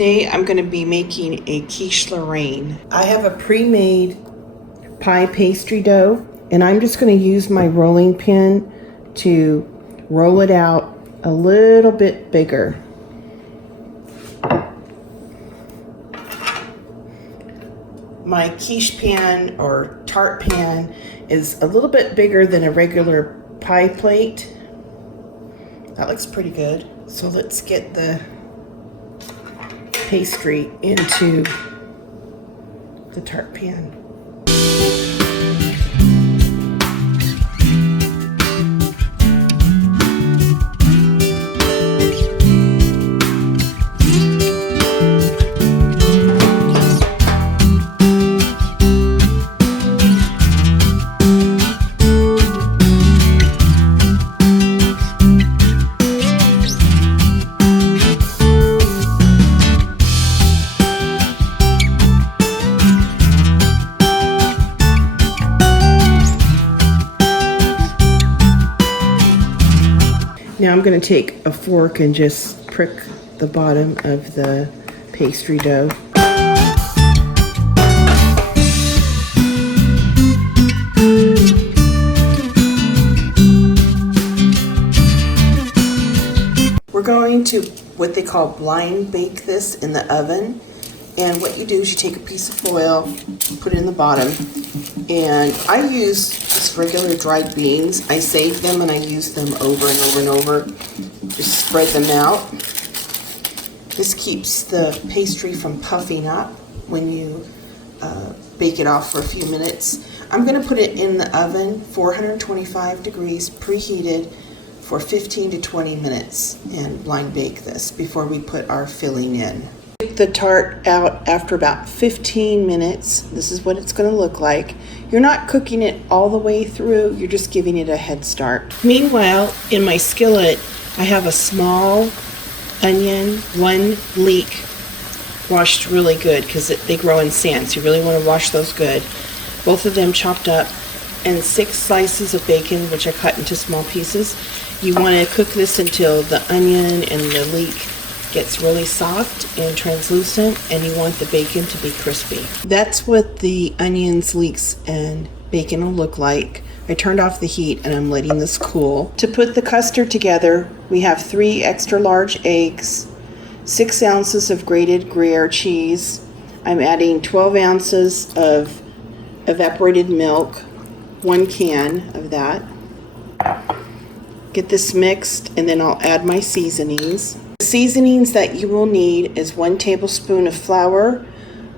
Today I'm going to be making a quiche Lorraine. I have a pre-made pie pastry dough, and I'm just going to use my rolling pin to roll it out a little bit bigger. My quiche pan or tart pan is a little bit bigger than a regular pie plate. That looks pretty good. So let's get the pastry into the tart pan. Now I'm going to take a fork and just prick the bottom of the pastry dough. We're going to what they call blind bake this in the oven. And what you do is you take a piece of foil, put it in the bottom, and I use just regular dried beans. I save them and I use them over and over and over. Just spread them out. This keeps the pastry from puffing up when you bake it off for a few minutes. I'm going to put it in the oven, 425 degrees, preheated, for 15 to 20 minutes and blind bake this before we put our filling in. Take the tart out after about 15 minutes. This is what it's going to look like. You're not cooking it all the way through, you're just giving it a head start. Meanwhile, in my skillet, I have a small onion, one leek, washed really good because they grow in sand, so you really want to wash those good. Both of them chopped up, and 6 slices of bacon, which I cut into small pieces. You want to cook this until the onion and the leek gets really soft and translucent, and you want the bacon to be crispy. That's what the onions, leeks, and bacon will look like. I turned off the heat and I'm letting this cool. To put the custard together, we have 3 extra large eggs, 6 ounces of grated Gruyere cheese. I'm adding 12 ounces of evaporated milk, 1 can of that. Get this mixed, and then I'll add my seasonings. The seasonings that you will need is 1 tablespoon of flour,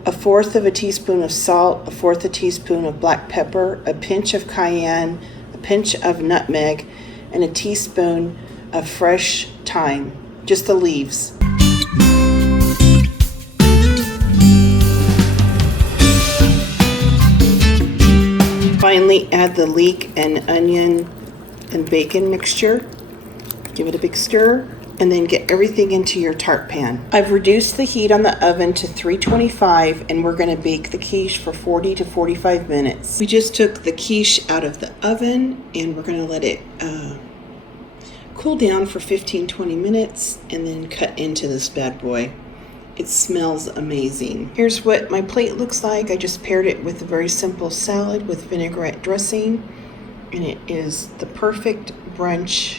1/4 of a teaspoon of salt, 1/4 a teaspoon of black pepper, a pinch of cayenne, a pinch of nutmeg, and a teaspoon of fresh thyme, just the leaves. Finally, add the leek and onion and bacon mixture. Give it a big stir, and then get everything into your tart pan. I've reduced the heat on the oven to 325, and we're going to bake the quiche for 40 to 45 minutes. We just took the quiche out of the oven, and we're going to let it cool down for 15-20 minutes, and then cut into this bad boy. It smells amazing. Here's what my plate looks like. I just paired it with a very simple salad with vinaigrette dressing, and it is the perfect brunch.